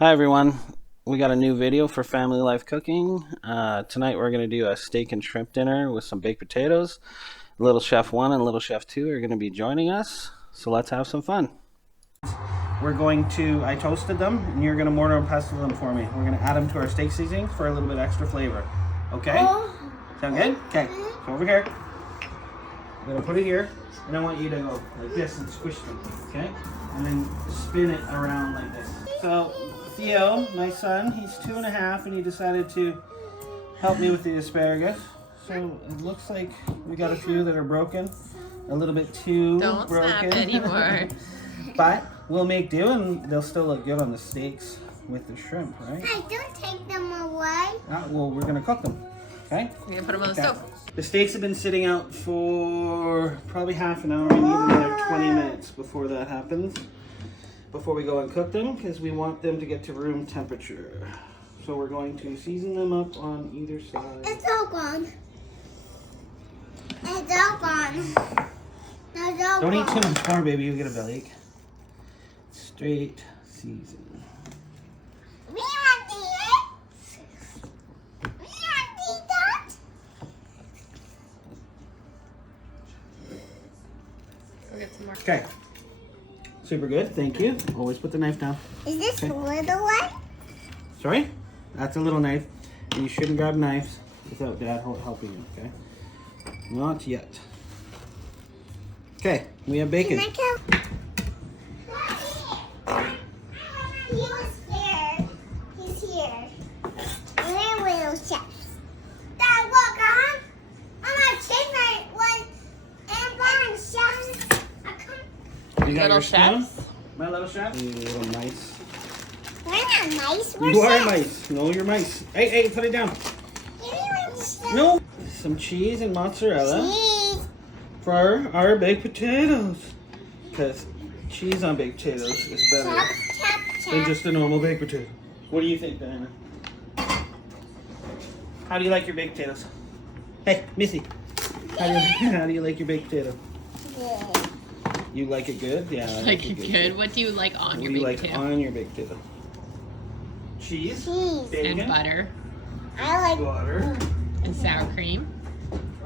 Hi everyone, we got a new video for Family Life Cooking. Tonight we're going to do a steak and shrimp dinner with some baked potatoes. Little Chef 1 and Little Chef 2 are going to be joining us, so let's have some fun. I toasted them, and you're going to mortar and pestle them for me. We're going to add them to our steak seasoning for a little bit extra flavor. Okay? Sound good? Okay, so over here. I'm going to put it here, and I want you to go like this and squish them, okay? And then spin it around like this. So, Theo, my son, he's 2.5, and he decided to help me with the asparagus. So it looks like we got a few that are broken, a little bit too Don't broken. snap anymore. But we'll make do, and they'll still look good on the steaks with the shrimp, right? Hey, don't take them away. Well, we're gonna cook them, okay? We're gonna put them on the stove. The steaks have been sitting out for probably half an hour. We need another 20 minutes before that happens. Before we go and cook them, because we want them to get to room temperature. So we're going to season them up on either side. It's all gone. It's all gone. It's all Don't eat gone. too much more, baby. You'll get a bellyache. Straight season. We want this. We want that. Go get some more. Okay. Super good. Thank you. Always put the knife down. Is this Okay. a little one? Sorry? That's a little knife. And you shouldn't grab knives without Dad helping you, okay? Not yet. Okay, we have bacon. Can I come? He was scared. He's here. We're little chefs. Dad, look, I'm a chicken one and one chefs. I come. You got Little your spoon? chefs? My little chef? You little mice. We're not nice. We're You are chefs. mice. No, you're mice. Hey, put it down. Give me one chef. No. Some cheese and mozzarella Cheese. for our baked potatoes. Because cheese on baked potatoes is better Chop, chop, than chop. just a normal baked potato. What do you think, Diana? How do you like your baked potatoes? Hey, Missy. How do you like your baked potato? Good. You like it good? Yeah. I Like it good. What do you like on What your do you baked like potato? on your baked potato? Cheese, Cheese. bacon, And butter I like butter. and sour cream.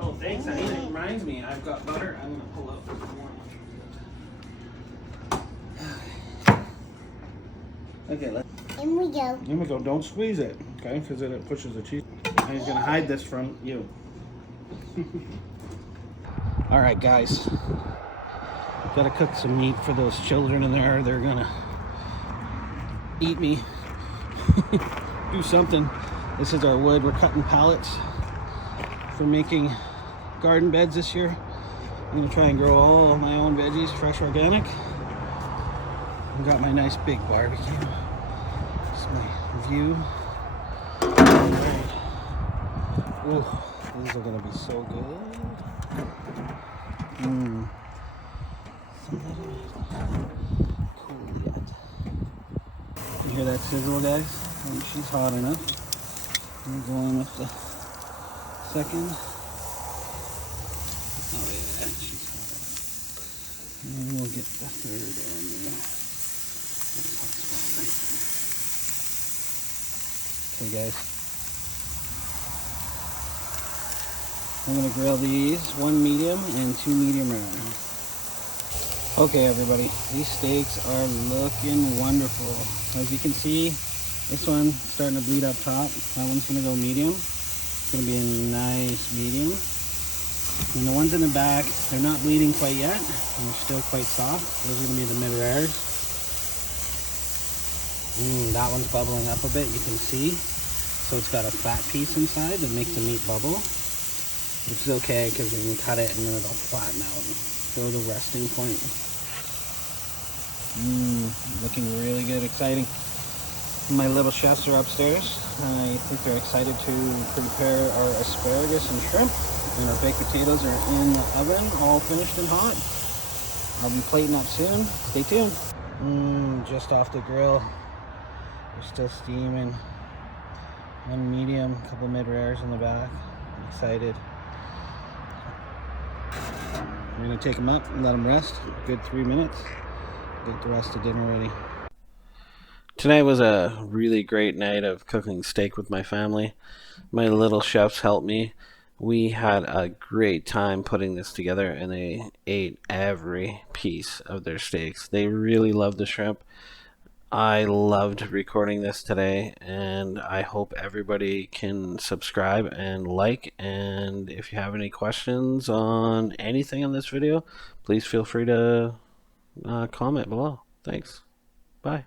Oh, thanks, honey. That reminds me, I've got butter. I'm gonna pull out some more. Okay, And we go. here we go. Don't squeeze it, okay? Because then it pushes the cheese. And he's gonna hide this from you. All right, guys. Gotta cook some meat for those children in there. They're gonna eat me. Do something. This is our wood. We're cutting pallets for making garden beds this year. I'm gonna try and grow all of my own veggies, fresh, organic. I've got my nice big barbecue. This is my view. Alright. Ooh, these are gonna be so good. It's a little bit cool yet. You hear that sizzle, guys? I think she's hot enough. We're going with the second. Oh yeah, she's hot. And we'll get the third on there. That's hot spot right there. Okay, guys. I'm gonna grill these, 1 medium and 2 medium rare. Okay, everybody, these steaks are looking wonderful. As you can see, this one's starting to bleed up top. That one's gonna go medium. It's gonna be a nice medium. And the ones in the back, they're not bleeding quite yet, and they're still quite soft. Those are gonna be the mid-rares. That one's bubbling up a bit, you can see. So it's got a fat piece inside that makes the meat bubble. Which is okay, because we can cut it and then it'll flatten out. Go to the resting point. Looking really good, exciting. My little chefs are upstairs. I think they're excited to prepare our asparagus and shrimp. And our baked potatoes are in the oven, all finished and hot. I'll be plating up soon. Stay tuned. Just off the grill. They're still steaming. 1 medium, a couple mid-rares in the back. I'm excited. We're gonna take them up and let them rest. Good 3 minutes. Get the rest of dinner ready. Tonight was a really great night of cooking steak with my family. My little chefs helped me. We had a great time putting this together, and they ate every piece of their steaks. They really loved the shrimp. I loved recording this today, and I hope everybody can subscribe and like. And if you have any questions on anything on this video, please feel free to comment below. Thanks. Bye.